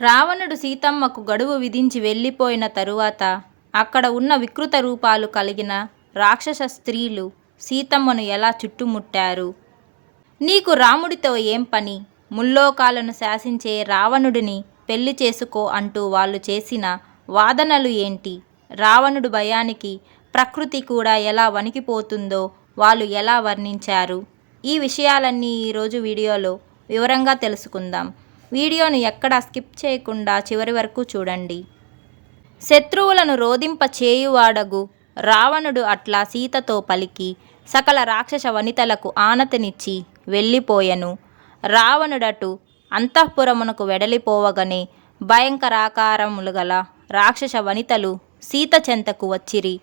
రావణుడు సీతమ్మకు గడువు విధించి వెళ్ళిపోయిన తరువాత అక్కడ ఉన్న వికృత రూపాలు కలిగిన రాక్షస స్త్రీలు సీతమ్మను ఎలా చుట్టుముట్టారు? నీకు రాముడితో ఏం పని? ముల్లోకాలను శాసించే రావణుడిని పెళ్లి చేసుకో అంటూ వాళ్ళు చేసిన వాదనలు ఏంటి? రావణుడు భయానికి ప్రకృతి కూడా ఎలా వణికిపోతుందో వాళ్ళు ఎలా వర్ణించారు? ఈ విషయాలన్నీ ఈరోజు వీడియోలో వివరంగా తెలుసుకుందాం. వీడియోను ఎక్కడా స్కిప్ చేయకుండా చివరి వరకు చూడండి. శత్రువులను రోదింప చేయువాడగు రావణుడు అట్లా సీతతో పలికి సకల రాక్షస వనితలకు ఆనతినిచ్చి వెళ్ళిపోయెను. రావణుడటు అంతఃపురమునకు వెడలిపోవగనే భయంకరాకారములు గల రాక్షస వనితలు సీత చెంతకు వచ్చిరి.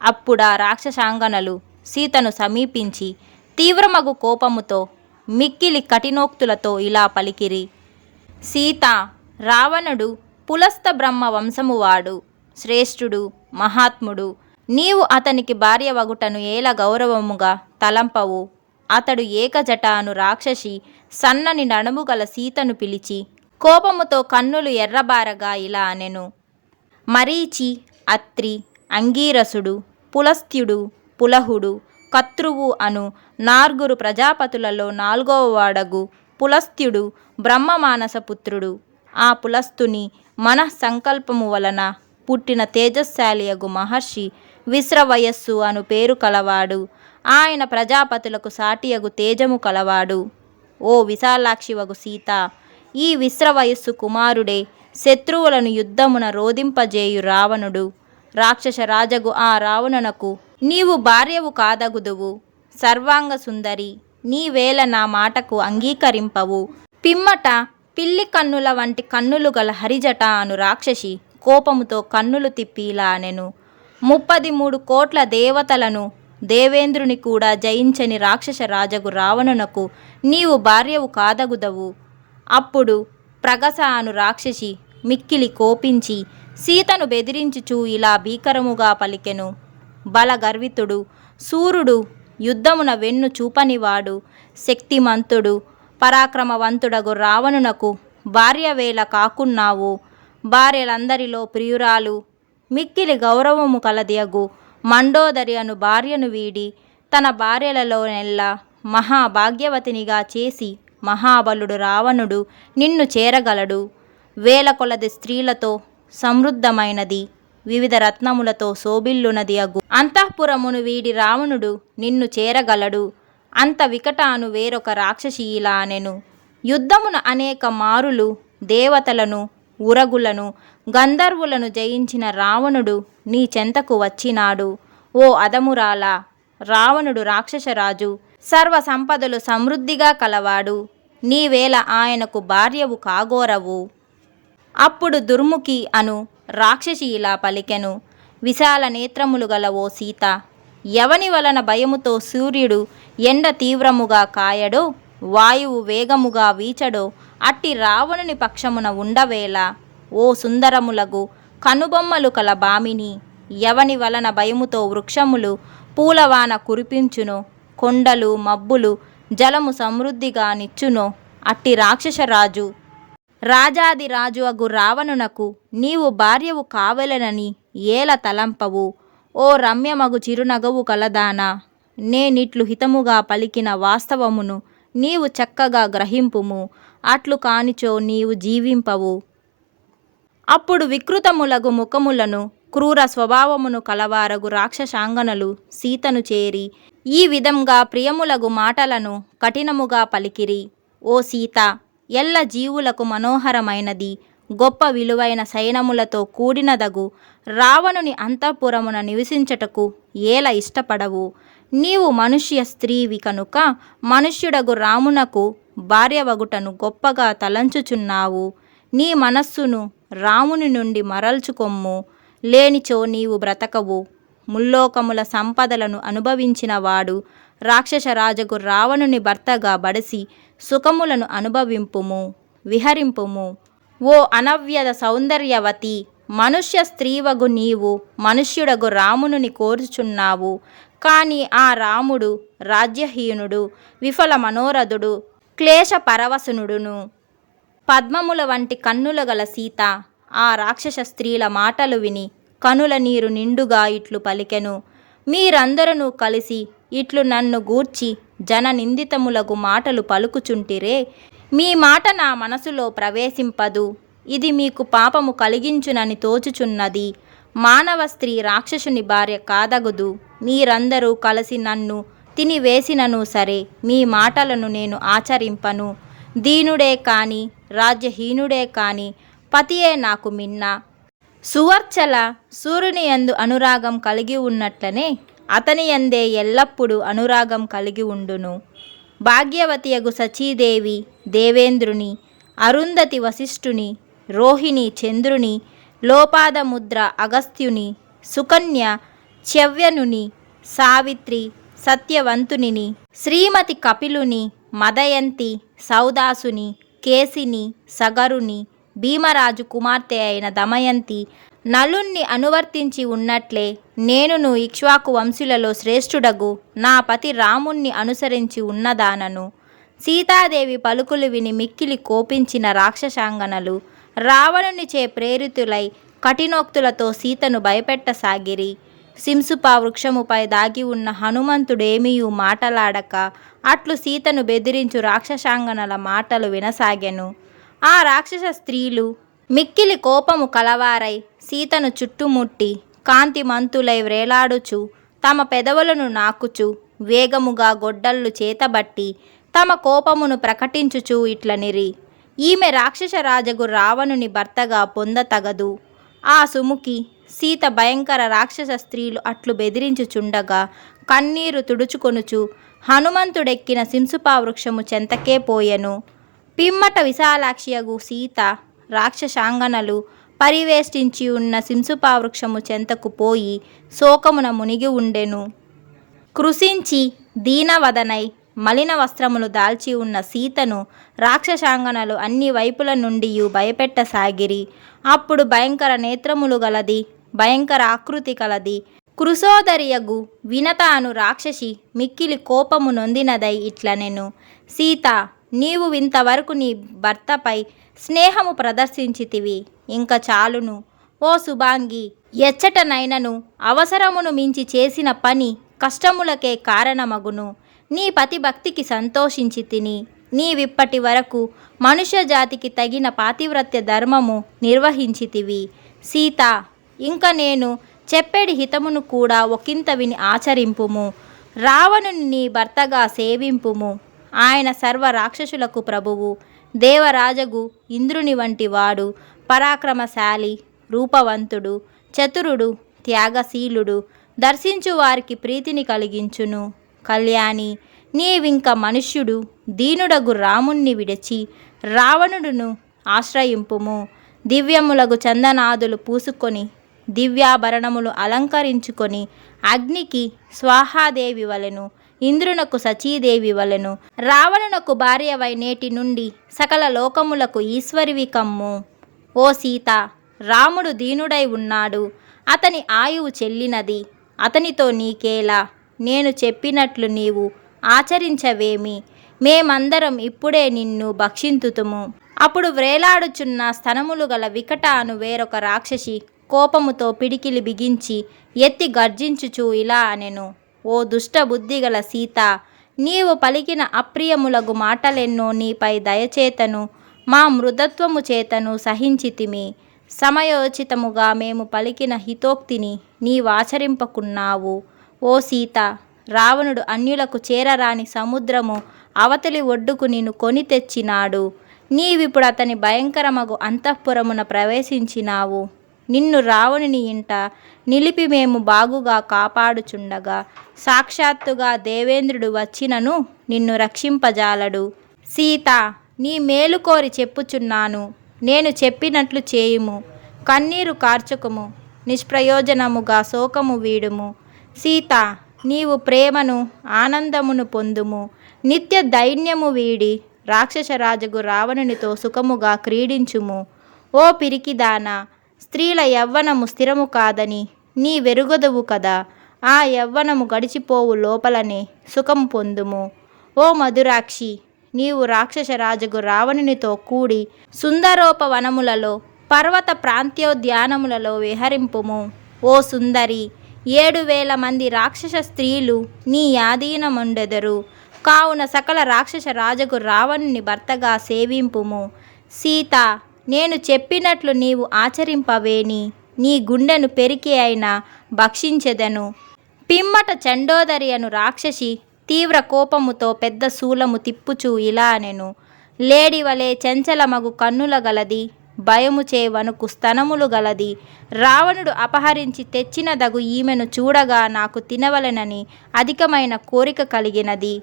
అప్పుడా రాక్షసాంగనలు సీతను సమీపించి తీవ్రమగు కోపముతో మిక్కిలి కఠినోక్తులతో ఇలా పలికిరి. సీత, రావణుడు పులస్త బ్రహ్మ వంశమువాడు, శ్రేష్ఠుడు, మహాత్ముడు. నీవు అతనికి భార్య వగుటను ఏల గౌరవముగా తలంపవు. అతడు ఏకజటాను రాక్షసి సన్నని నడుము గల సీతను పిలిచి కోపముతో కన్నులు ఎర్రబారగా ఇలా అనెను. మరీచి, అత్రి, అంగీరసుడు, పులస్త్యుడు, పులహుడు, కత్రువు అను నార్గురు ప్రజాపతులలో నాల్గవ వాడగు పులస్త్యుడు బ్రహ్మమానసపుత్రుడు. ఆ పులస్తుని మనఃసంకల్పము వలన పుట్టిన తేజస్శాలియగు మహర్షి విశ్రవయస్సు అను పేరు కలవాడు. ఆయన ప్రజాపతులకు సాటియగు తేజము కలవాడు. ఓ విశాలాక్షివగు సీత, ఈ విశ్రవయస్సు కుమారుడే శత్రువులను యుద్ధమున రోదింపజేయు రావణుడు. రాక్షస రాజగు ఆ రావణునకు నీవు భార్యవు కాదగుదువు. సర్వాంగ సుందరి, నీవేళ నా మాటకు అంగీకరింపవు. పిమ్మట పిల్లి కన్నుల వంటి కన్నులు గల హరిజట అను రాక్షసి కోపముతో కన్నులు తిప్పి ఇలా అనెను. 33 కోట్ల దేవతలను దేవేంద్రుని కూడా జయించని రాక్షస రాజగు రావణునకు నీవు భార్యవు కాదగుదవు. అప్పుడు ప్రగస అను రాక్షసి మిక్కిలి కోపించి సీతను బెదిరించుచూ ఇలా భీకరముగా పలికెను. బలగర్వితుడు, సూర్యుడు, యుద్ధమున వెన్ను చూపనివాడు, శక్తిమంతుడు, పరాక్రమవంతుడగు రావణునకు భార్యవేళ కాకున్నావు. భార్యలందరిలో ప్రియురాలు, మిక్కిలి గౌరవము కలదియగు మండోదరి అను భార్యను వీడి తన భార్యలలో నెల్లా మహాభాగ్యవతినిగా చేసి మహాబలుడు రావణుడు నిన్ను చేరగలడు. వేల కొలది స్త్రీలతో సమృద్ధమైనది, వివిధ రత్నములతో శోభిల్లునది అగు అంతఃపురమును వీడి రావణుడు నిన్ను చేరగలడు. అంత వికటాను వేరొక రాక్షసి ఇలా అనెను. యుద్ధమున అనేక మారులు దేవతలను, ఉరగులను, గంధర్వులను జయించిన రావణుడు నీ చెంతకు వచ్చినాడు. ఓ అదమురాల, రావణుడు రాక్షసరాజు, సర్వ సంపదలు సమృద్ధిగా కలవాడు. నీవేళ ఆయనకు భార్యవు కాగోరవు. అప్పుడు దుర్ముఖి అను రాక్షసి ఇలా పలికెను. విశాల నేత్రములు గల ఓ సీత, ఎవని వలన భయముతో సూర్యుడు ఎండ తీవ్రముగా కాయడో, వాయువు వేగముగా వీచడో అట్టి రావణుని పక్షమున ఉండవేళ. ఓ సుందరములగు కనుబొమ్మలు కల భామిని, ఎవని వలన భయముతో వృక్షములు పూలవాన కురిపించునో, కొండలు మబ్బులు జలము సమృద్ధిగా నిచ్చునో అట్టి రాక్షసరాజు రాజాది రాజు అగు రావణునకు నీవు భార్యవు కావలెనని ఏల తలంపవు. ఓ రమ్యమగు చిరునగవు కలదానా, నేనిట్లు హితముగా పలికిన వాస్తవమును నీవు చక్కగా గ్రహింపుము. అట్లు కానిచో నీవు జీవింపవు. అప్పుడు వికృతములగు ముఖములను క్రూర స్వభావమును కలవారగు రాక్షసాంగనలు సీతను చేరి ఈ విధంగా ప్రియములగు మాటలను కఠినముగా పలికిరి. ఓ సీత, ఎల్ల జీవులకు మనోహరమైనది, గొప్ప విలువైన సైనములతో కూడినదగు రావణుని అంతఃపురమున నివసించటకు ఏల ఇష్టపడవు. నీవు మనుష్య స్త్రీవి కనుక మనుష్యుడగు రామునకు భార్యవగుటను గొప్పగా తలంచుచున్నావు. నీ మనస్సును రాముని నుండి మరల్చుకొమ్ము, లేనిచో నీవు బ్రతకవు. ముల్లోకముల సంపదలను అనుభవించిన వాడు రాక్షసరాజగు రావణుని భర్తగా బడసి సుఖములను అనుభవింపుము, విహరింపుము. ఓ అనవ్యద సౌందర్యవతి, మనుష్య స్త్రీవగు నీవు మనుష్యుడగు రామునుని కోరుచున్నావు. కానీ ఆ రాముడు రాజ్యహీనుడు, విఫల మనోరథుడు, క్లేశ పరవశనుడును. పద్మముల వంటి కన్నుల గల సీత ఆ రాక్షస స్త్రీల మాటలు విని కనుల నీరు నిండుగా ఇట్లు పలికెను. మీరందరూ కలిసి ఇట్లు నన్ను గూర్చి జన నిందితములగు మాటలు పలుకుచుంటిరే. మీ మాట నా మనసులో ప్రవేశింపదు. ఇది మీకు పాపము కలిగించునని తోచుచున్నది. మానవ స్త్రీ రాక్షసుని భార్య కాదగుదు. మీరందరూ కలిసి నన్ను తినివేసినను సరే మీ మాటలను నేను ఆచరింపను. దీనుడే కాని రాజ్యహీనుడే కాని పతియే నాకు మిన్న. సువర్చల సూర్యుని యందు అనురాగం కలిగి ఉన్నట్లనే అతని యందే ఎల్లప్పుడూ అనురాగం కలిగి ఉండును. భాగ్యవతియగు సచీదేవి దేవేంద్రుని, అరుంధతి వశిష్ఠుని, రోహిణి చంద్రుని, లోపాదముద్ర అగస్త్యుని, సుకన్య చ్యవ్యనుని, సావిత్రి సత్యవంతునిని, శ్రీమతి కపిలుని, మదయంతి సౌదాసుని, కేసిని సగరుని, భీమరాజు కుమార్తె అయిన దమయంతి నలుణ్ణి అనువర్తించి ఉన్నట్లే నేనును ఇక్ష్వాకు వంశులలో శ్రేష్ఠుడగు నా పతి రాముణ్ణి అనుసరించి ఉన్నదానను. సీతాదేవి పలుకులు విని మిక్కిలి కోపించిన రాక్షసాంగనలు రావణునిచే ప్రేరితులై కఠినోక్తులతో సీతను భయపెట్టసాగిరి. సింసుపా వృక్షముపై దాగి ఉన్న హనుమంతుడేమియూ మాటలాడక అట్లు సీతను బెదిరించు రాక్షసాంగనల మాటలు వినసాగెను. ఆ రాక్షస స్త్రీలు మిక్కిలి కోపము కలవారై సీతను చుట్టుముట్టి కాంతిమంతులై వ్రేలాడుచు తమ పెదవులను నాకుచు వేగముగా గొడ్డళ్ళు చేతబట్టి తమ కోపమును ప్రకటించుచు ఇట్లనిరి. ఈమె రాక్షస రాజగు రావణుని భర్తగా పొందతగదు. ఆ సుముఖి సీత భయంకర రాక్షస స్త్రీలు అట్లు బెదిరించుచుండగా కన్నీరు తుడుచుకొనుచు హనుమంతుడెక్కిన సింసుపా వృక్షము చెంతకే పోయెను. పిమ్మట విశాలాక్షియగు సీత రాక్షసాంగనలు పరివేష్టించి ఉన్న సింసుపా వృక్షము చెంతకు పోయి శోకమున మునిగి ఉండెను. కృశించి దీనవదనై మలిన వస్త్రములు దాల్చి ఉన్న సీతను రాక్షసాంగనలు అన్ని వైపుల నుండి భయపెట్టసాగిరి. అప్పుడు భయంకర నేత్రములు గలది, భయంకర ఆకృతి కలది కృశోదరియగు వినత అను రాక్షసి మిక్కిలి కోపము నొందినదై ఇట్లనెను. సీత, నీవు ఇంతవరకు నీ భర్తపై స్నేహము ప్రదర్శించితివి, ఇంక చాలును. ఓ శుభాంగి, ఎచ్చటనైనను అవసరమును మించి చేసిన పని కష్టములకే కారణమగును. నీ పతి భక్తికి సంతోషించి తిని నీవిప్పటి వరకు మనుష్య జాతికి తగిన పాతివ్రత్య ధర్మము నిర్వహించితివి. సీత, ఇంక నేను చెప్పేడి హితమును కూడా ఒకంత విని ఆచరింపుము. రావణుని నీ భర్తగా సేవింపుము. ఆయన సర్వ రాక్షసులకు ప్రభువు, దేవరాజగు ఇంద్రుని వంటి వాడు, పరాక్రమశాలి, రూపవంతుడు, చతురుడు, త్యాగశీలుడు, దర్శించు వారికి ప్రీతిని కలిగించును. కళ్యాణి, నీవింక మనుష్యుడు దీనుడగు రాముణ్ణి విడిచి రావణుడును ఆశ్రయింపుము. దివ్యములగు చందనాదులు పూసుకొని దివ్యాభరణములు అలంకరించుకొని అగ్నికి స్వాహాదేవి వలెను, ఇంద్రునకు సచీదేవి వలెను, రావణునకు భార్యవై నేటి నుండి సకల లోకములకు ఈశ్వరివి కమ్ము. ఓ సీత, రాముడు దీనుడై ఉన్నాడు, అతని ఆయువు చెల్లినది, అతనితో నీకేలా? నేను చెప్పినట్లు నీవు ఆచరించవేమి? మేమందరం ఇప్పుడే నిన్ను భక్షింతుతుము. అప్పుడు వ్రేలాడుచున్న స్తనములు గల వికట అను వేరొక రాక్షసి కోపముతో పిడికిలి బిగించి ఎత్తి గర్జించుచు ఇలా అనెను. ఓ దుష్ట బుద్ధిగల సీత, నీవు పలికిన అప్రియములగు మాటలెన్నో నీపై దయచేతను మా మృదత్వము చేతను సహించితిమి. సమయోచితముగా మేము పలికిన హితోక్తిని నీవాచరింపకున్నావు. ఓ సీత, రావణుడు అన్యులకు చేరరాని సముద్రము అవతలి ఒడ్డుకు నిన్ను కొని తెచ్చినాడు. నీవిప్పుడు అతని భయంకరమగు అంతఃపురమున ప్రవేశించినావు. నిన్ను రావణుని ఇంట నిలిపి మేము బాగుగా కాపాడుచుండగా సాక్షాత్తుగా దేవేంద్రుడు వచ్చినను నిన్ను రక్షింపజాలడు. సీత, నీ మేలు కోరి చెప్పుచున్నాను, నేను చెప్పినట్లు చేయుము. కన్నీరు కార్చకము, నిష్ప్రయోజనముగా శోకము వీడుము. సీత, నీవు ప్రేమను ఆనందమును పొందుము. నిత్య దైన్యము వీడి రాక్షసరాజగు రావణునితో సుఖముగా క్రీడించుము. ఓ పిరికిదానా, స్త్రీల యవ్వనము స్థిరము కాదని నీ వెరుగదువు కదా. ఆ యవ్వనము గడిచిపోవు లోపలనే సుఖము పొందుము. ఓ మధురాక్షి, నీవు రాక్షస రాజుగు రావణునితో కూడి సుందరోపవనములలో పర్వత ప్రాంత్యోద్యానములలో విహరింపుము. ఓ సుందరి, 7,000 మంది రాక్షస స్త్రీలు నీ యాధీనముండెదరు. కావున సకల రాక్షస రాజుగు రావణుని భర్తగా సేవింపుము. సీత, నేను చెప్పినట్లు నీవు ఆచరింపవేని నీ గుండెను పెరికి అయినా భక్షించెదను. పిమ్మట చండోదరి అను రాక్షసి తీవ్ర కోపముతో పెద్ద శూలము తిప్పుచూ ఇలా అనెను. లేడివలే చంచలమగు కన్నుల గలది, భయముచే వణుకు స్తనములు గలది. రావణుడు అపహరించి తెచ్చినదగు ఈమెను చూడగా నాకు తినవలెనని అధికమైన కోరిక కలిగినది.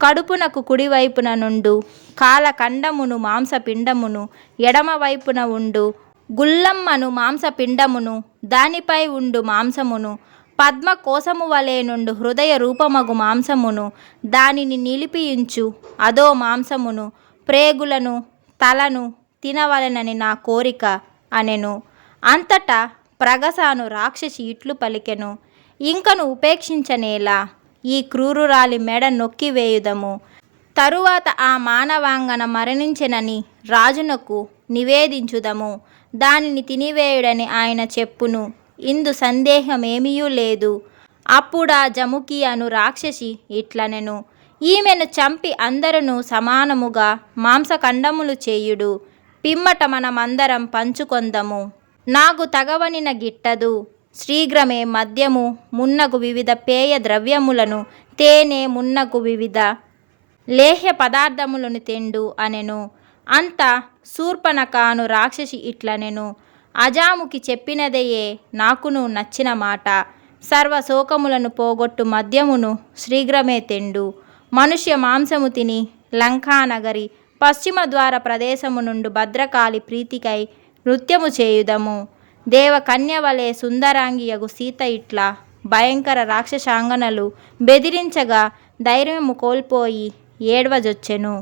కడుపునకు కుడివైపున నుండు కాలకండమును మాంసపిండమును, ఎడమవైపున ఉండు గుల్లమ్మను మాంసపిండమును, దానిపై ఉండు మాంసమును, పద్మ కోసము వలె నుండు హృదయ రూపమగు మాంసమును, దానిని నిలిపియుంచు అదో మాంసమును, ప్రేగులను తలను తినవలెనని నా కోరిక అనెను. అంతటా ప్రగసాను రాక్షసి ఇట్లు పలికెను. ఇంకను ఉపేక్షించనేలా, ఈ క్రూరురాలి మెడ నొక్కివేయుదము. తరువాత ఆ మానవాంగన మరణించెనని రాజునకు నివేదించుదము. దానిని తినివేయుడని ఆయన చెప్పును. ఇందు సందేహమేమీయూ లేదు. అప్పుడా జముకి అను రాక్షసి ఇట్లనెను. ఈమెను చంపి అందరును సమానముగా మాంసఖండములు చేయుడు. పిమ్మట మనమందరం పంచుకొందము. నాకు తగవనిన గిట్టదు. శీఘ్రమే మద్యము మున్నగు వివిధ పేయ ద్రవ్యములను, తేనె మున్నగు వివిధ లేహ్య పదార్థములను తెండు అనెను. అంత శూర్పణఖాను రాక్షసి ఇట్లనెను. అజాముకి చెప్పినదయే నాకును నచ్చిన మాట. సర్వశోకములను పోగొట్టు మద్యమును శీఘ్రమే తెండు. మనుష్య మాంసము తిని లంకానగరి పశ్చిమ ద్వార ప్రదేశము నుండి భద్రకాళి ప్రీతికై నృత్యము చేయుదము. దేవకన్యవలే సుందరాంగియగు సీత ఇట్లా భయంకర రాక్షసాంగనలు బెదిరించగా ధైర్యము కోల్పోయి ఏడ్వజొచ్చెను.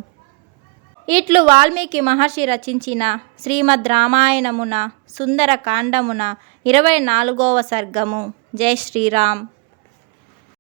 ఇట్లు వాల్మీకి మహర్షి రచించిన శ్రీమద్ రామాయణమున సుందరకాండమున 24వ సర్గము. జై శ్రీరామ్.